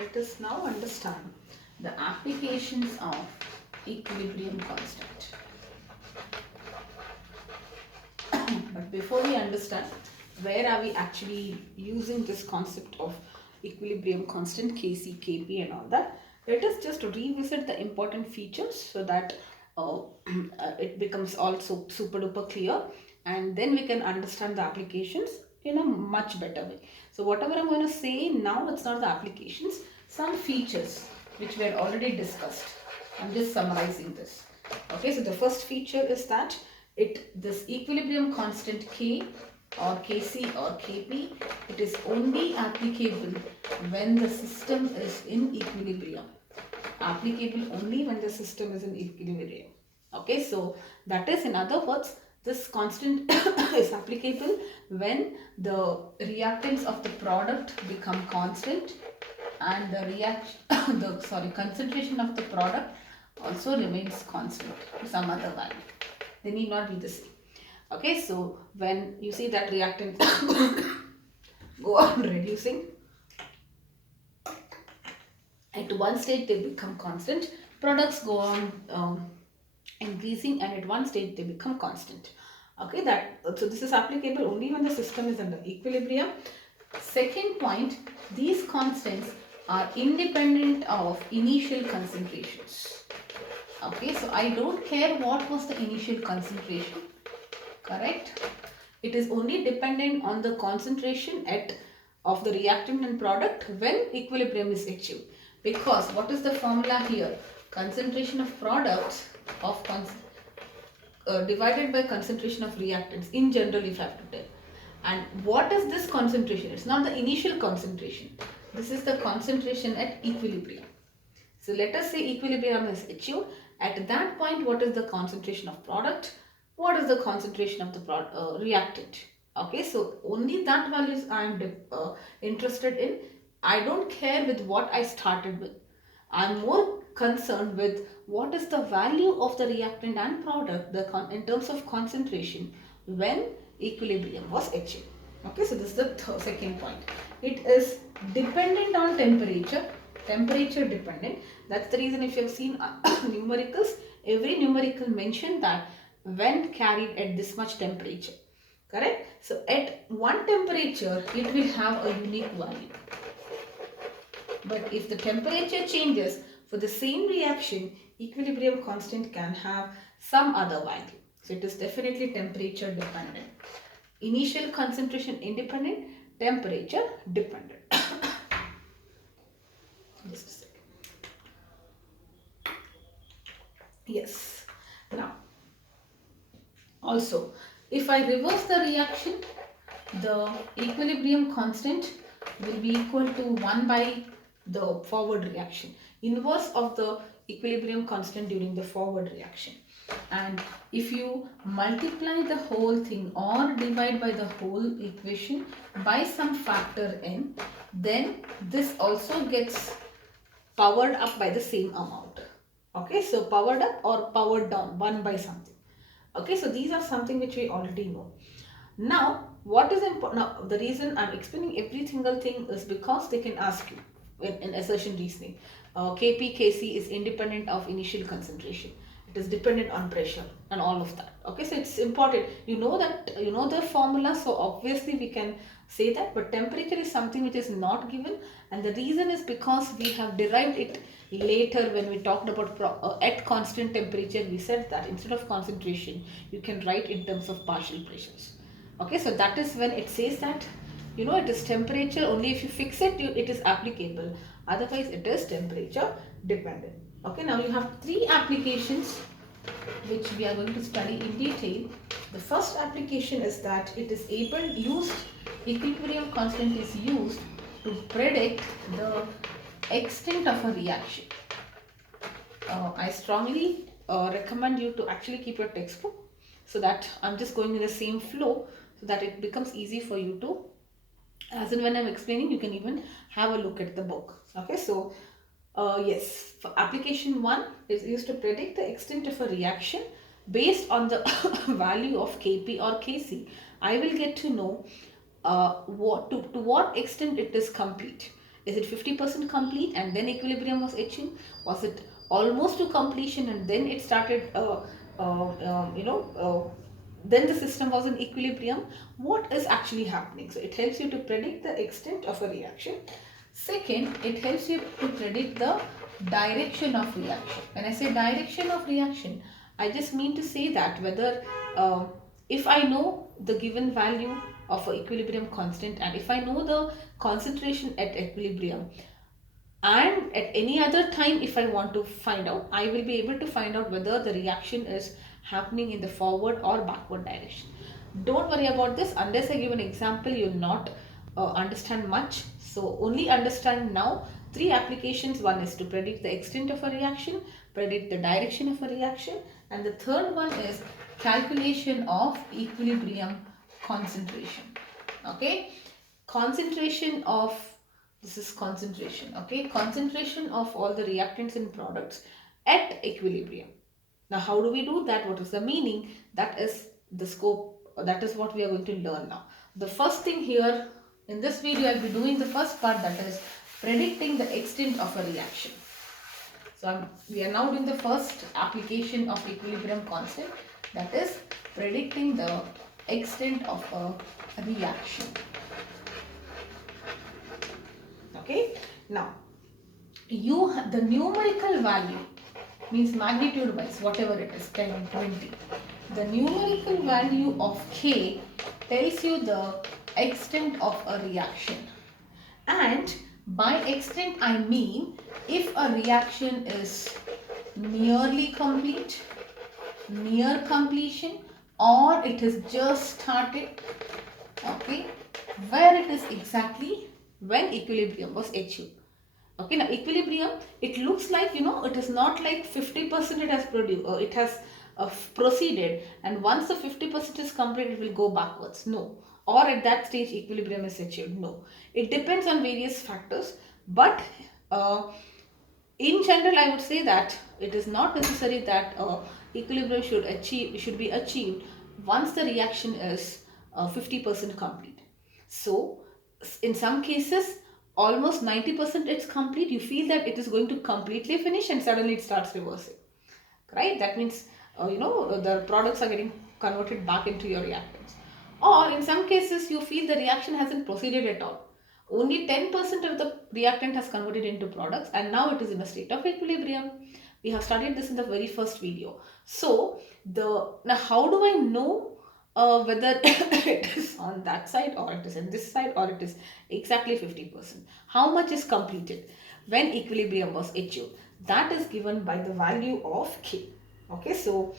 let us now understand the applications of equilibrium constant. But before we understand where are we actually using this concept of equilibrium constant, Kc, Kp and all that, let us just revisit the important features so that it becomes also super duper clear, and then we can understand the applications in a much better way. So whatever I'm going to say now, it's not the applications, some features which we had already discussed. I'm just summarizing this. Okay, so the first feature is that this equilibrium constant K or Kc or Kp, it is only applicable when the system is in equilibrium. Applicable only when the system is in equilibrium. Okay, so that is, in other words, this constant is applicable when the reactants of the product become constant and the concentration of the product also remains constant to some other value. They need not be the same. Okay, so when you see that reactants go on reducing, at one stage they become constant, products go on increasing, and at one stage they become constant. Okay, so this is applicable only when the system is under equilibrium. Second point, these constants are independent of initial concentrations. Okay, so I don't care what was the initial concentration, correct? It is only dependent on the concentration of the reactant and product when equilibrium is achieved. Because what is the formula here? Concentration of products divided by concentration of reactants in general, if I have to tell. And what is this concentration? It's not the initial concentration. This is the concentration at equilibrium. So let us say equilibrium is achieved. At that point, what is the concentration of product? What is the concentration of the reactant? Okay, so only that values I am interested in. I don't care with what I started with. I am more concerned with what is the value of the reactant and product in terms of concentration when equilibrium was achieved. Okay, so this is the second point. It is dependent on temperature dependent. That's the reason if you have seen numericals, every numerical mentioned that when carried at this much temperature, correct? So at one temperature it will have a unique value, but if the temperature changes for the same reaction, equilibrium constant can have some other value. So it is definitely temperature dependent. Initial concentration independent, temperature dependent. Just a second. Yes. Now, also, if I reverse the reaction, the equilibrium constant will be equal to 1 by the forward reaction. Inverse of the equilibrium constant during the forward reaction. And if you multiply the whole thing or divide by the whole equation by some factor n, then this also gets powered up by the same amount. Okay, so powered up or powered down, 1 by something. Okay, so these are something which we already know. Now, what is important? Now, the reason I'm explaining every single thing is because they can ask you in assertion reasoning. Kp, Kc is independent of initial concentration. It is dependent on pressure and all of that. Okay, so it's important. You know that, you know the formula, so obviously we can say that, but temperature is something which is not given, and the reason is because we have derived it later when we talked about at constant temperature. We said that instead of concentration, you can write in terms of partial pressures. Okay, so that is when it says that, you know, it is temperature only if you fix it, it is applicable. Otherwise, it is temperature dependent. Okay, now you have three applications which we are going to study in detail. The first application is that it is equilibrium constant is used to predict the extent of a reaction. I strongly recommend you to actually keep your textbook, so that I'm just going in the same flow so that it becomes easy for you to, as in when I'm explaining, you can even have a look at the book. Okay, so yes, for application 1 is used to predict the extent of a reaction based on the value of Kp or Kc. I will get to know to what extent it is complete. Is it 50% complete and then equilibrium was achieved? Was it almost to completion and then it started, then the system was in equilibrium? What is actually happening? So it helps you to predict the extent of a reaction. Second, it helps you to predict the direction of reaction. When I say direction of reaction, I just mean to say that whether if I know the given value of a equilibrium constant and if I know the concentration at equilibrium, and at any other time if I want to find out, I will be able to find out whether the reaction is happening in the forward or backward direction. Don't worry about this. Unless I give an example, you'll not understand much. So only understand now three applications. One is to predict the extent of a reaction, predict the direction of a reaction, and the third one is calculation of equilibrium concentration. Okay, concentration of, this is concentration, okay, concentration of all the reactants in products at equilibrium. Now how do we do that? What is the meaning? That is the scope, that is what we are going to learn now. The first thing here in this video, I'll be doing the first part, that is predicting the extent of a reaction. So we are now doing the first application of equilibrium constant, that is predicting the extent of a reaction. Okay, now the numerical value means magnitude wise, whatever it is, 10, 20. The numerical value of K tells you the extent of a reaction. And by extent I mean if a reaction is nearly complete, near completion, or it has just started, okay, where it is exactly when equilibrium was achieved. Okay, now equilibrium, it looks like, it is not like 50% it has produced, it has proceeded, and once the 50% is complete, it will go backwards. No. Or at that stage, equilibrium is achieved. No. It depends on various factors, but in general, I would say that it is not necessary that equilibrium should be achieved once the reaction is 50% complete. So, in some cases, almost 90% it's complete. You feel that it is going to completely finish, and suddenly it starts reversing. Right? That means the products are getting converted back into your reactants. Or in some cases, you feel the reaction hasn't proceeded at all. Only 10% of the reactant has converted into products, and now it is in a state of equilibrium. We have studied this in the very first video. So now how do I know whether it is on that side, or it is on this side, or it is exactly 50%? How much is completed when equilibrium was achieved? That is given by the value of K. Okay, so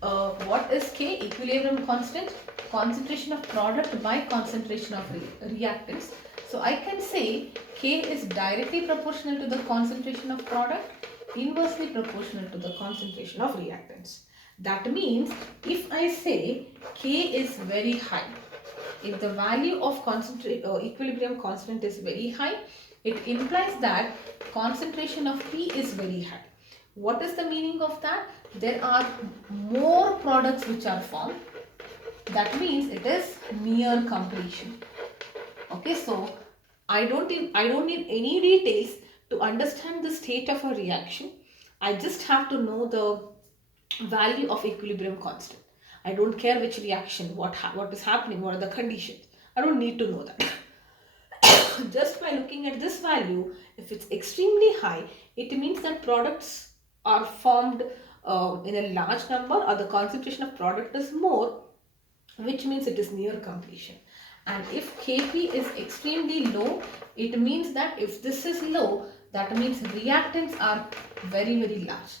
what is K? Equilibrium constant, concentration of product by concentration of reactants. So I can say K is directly proportional to the concentration of product, inversely proportional to the concentration of reactants. That means if I say K is very high, if the value of equilibrium constant is very high, it implies that concentration of P is very high. What is the meaning of that? There are more products which are formed. That means it is near completion. Okay, so I don't need any details to understand the state of a reaction. I just have to know the value of equilibrium constant. I don't care which reaction, what is happening, what are the conditions. I don't need to know that. Just by looking at this value, if it's extremely high, it means that products are formed in a large number, or the concentration of product is more, which means it is near completion. And if Kp is extremely low, it means that if this is low, that means reactants are very, very large.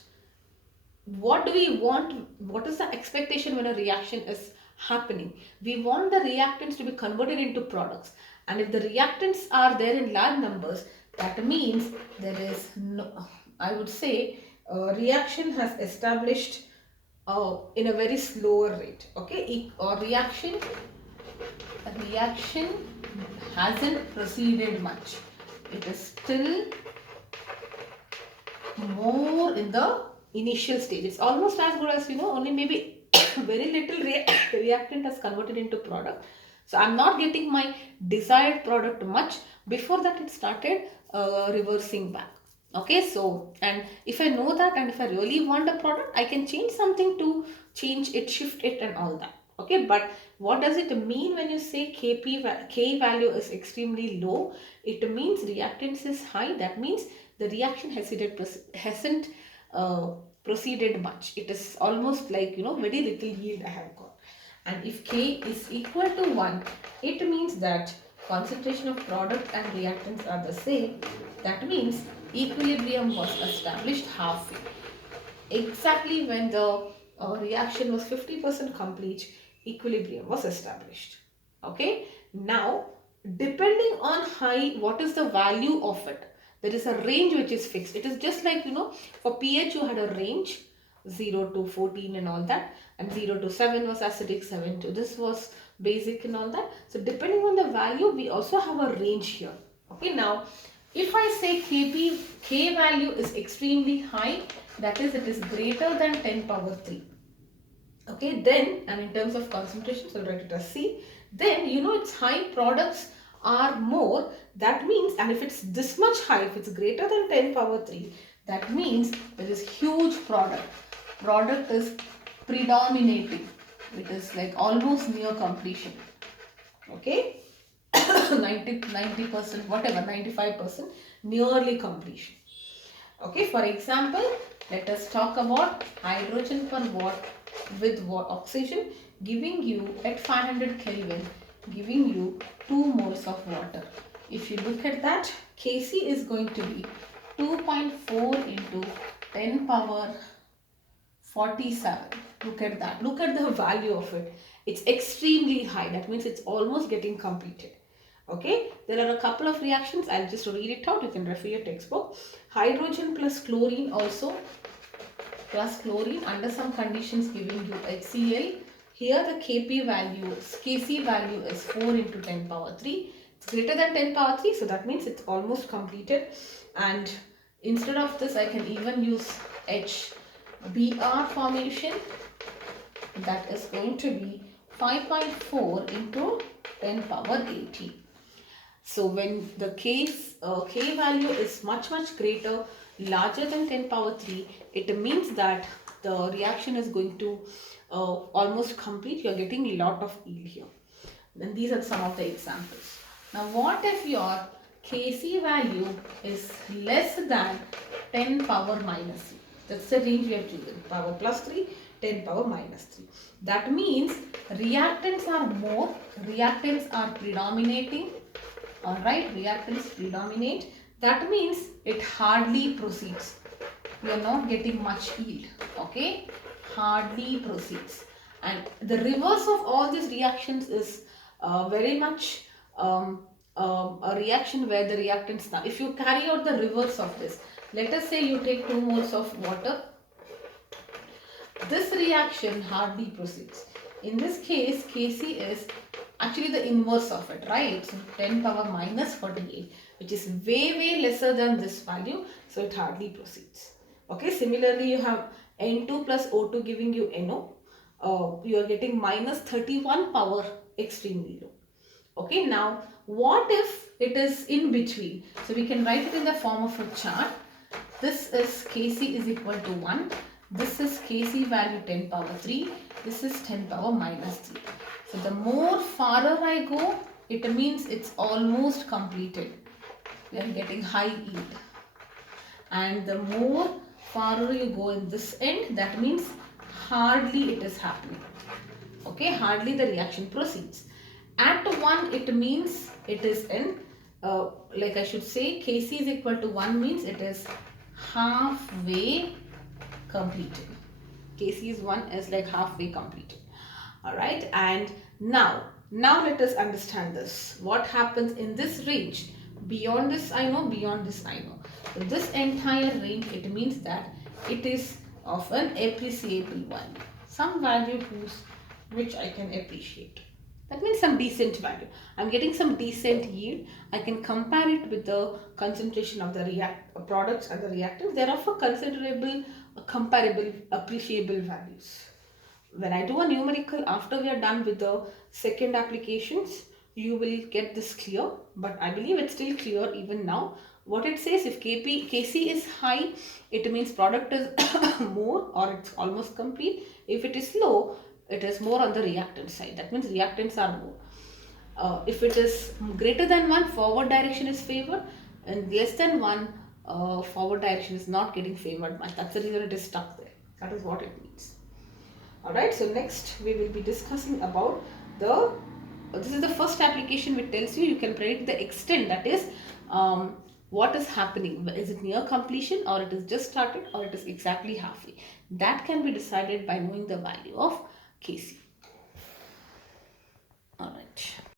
What do we want? What is the expectation when a reaction is happening? We want the reactants to be converted into products. And if the reactants are there in large numbers, that means there is no, I would say, reaction has established in a very slower rate. Okay, or reaction hasn't proceeded much. It is still more in the initial stage. It's almost as good as, only maybe very little reactant has converted into product. So I'm not getting my desired product much. Before that it started reversing back. Okay, so and if I know that, and if I really want a product, I can change something to change it, shift it and all that. Okay, but what does it mean when you say K value is extremely low? It means reactance is high. That means the reaction hasn't uh, proceeded much. It is almost like, very little yield I have got. And if K is equal to 1, it means that concentration of product and reactants are the same. That means equilibrium was established halfway. Exactly when the reaction was 50% complete, equilibrium was established. Okay. Now, depending on high, what is the value of it? There is a range which is fixed. It is just like, for pH you had a range 0 to 14 and all that, and 0 to 7 was acidic, 7 to this was basic and all that. So depending on the value, we also have a range here. Okay. Now, if I say K value is extremely high, that is, it is greater than 10 power 3. Okay, then, and in terms of concentration, so write it as C, then it's high, products are more. That means, and if it's this much high, if it's greater than 10 power 3, that means there is huge product. Product is predominating. It is like almost near completion. Okay. 90%, whatever, 95%, nearly completion. Okay, for example, let us talk about hydrogen per watt with oxygen giving you at 500 Kelvin, giving you 2 moles of water. If you look at that, Kc is going to be 2.4 into 10 power 47. Look at that. Look at the value of it. It's extremely high. That means it's almost getting completed. Okay. There are a couple of reactions. I'll just read it out. You can refer your textbook. Hydrogen plus chlorine also. Plus chlorine under some conditions giving you HCl. Here the Kc value is 4 into 10 power 3. It's greater than 10 power 3. So that means it's almost completed. And instead of this, I can even use HBr formation. That is going to be 5.4 into 10 power 80. So when the K value is much greater, larger than 10 power 3, it means that the reaction is going to almost complete. You are getting a lot of yield here. Then these are some of the examples. Now what if your Kc value is less than 10 power minus 3? That's the range we have chosen. Power plus 3, 10 power minus 3. That means reactants are more, reactants are predominating. Alright, reactants predominate. That means it hardly proceeds. We are not getting much yield. Okay, hardly proceeds. And the reverse of all these reactions is very much a reaction where the reactants, now if you carry out the reverse of this, let us say you take 2 moles of water, this reaction hardly proceeds. In this case, Kc is actually the inverse of it, right? So 10 power minus 48, which is way lesser than this value, so it hardly proceeds. Okay, similarly you have N2 plus O2 giving you NO. You are getting minus 31 power, extremely low. Okay, now what if it is in between? So we can write it in the form of a chart. This is Kc is equal to 1. This is Kc value 10 power 3. This is 10 power minus 3. So the more farther I go, it means it's almost completed. We are getting high yield. And the more farther you go in this end, that means hardly it is happening. Okay, hardly the reaction proceeds. At 1, it means it is in, like I should say, Kc is equal to 1 means it is halfway completed. Kc is 1 is like halfway completed. Alright, and now let us understand this. What happens in this range? Beyond this I know, beyond this I know. So this entire range, it means that it is of an appreciable value. Some value which I can appreciate. That means some decent value. I'm getting some decent yield. I can compare it with the concentration of the products and the reactants. They are of a considerable, comparable, appreciable values. when I do a numerical after we are done with the second applications, you will get this clear, but I believe it's still clear even now. What it says, if Kc is high, it means product is more or it's almost complete. If it is low, it is more on the reactant side. That means reactants are more. If it is greater than 1, forward direction is favored, and less than 1, forward direction is not getting favored much. That's the reason it is stuck there. That is what it means. Alright, so next we will be discussing about the, this is the first application which tells you can predict the extent, that is what is happening. Is it near completion, or it is just started, or it is exactly halfway. That can be decided by knowing the value of Kc. Alright.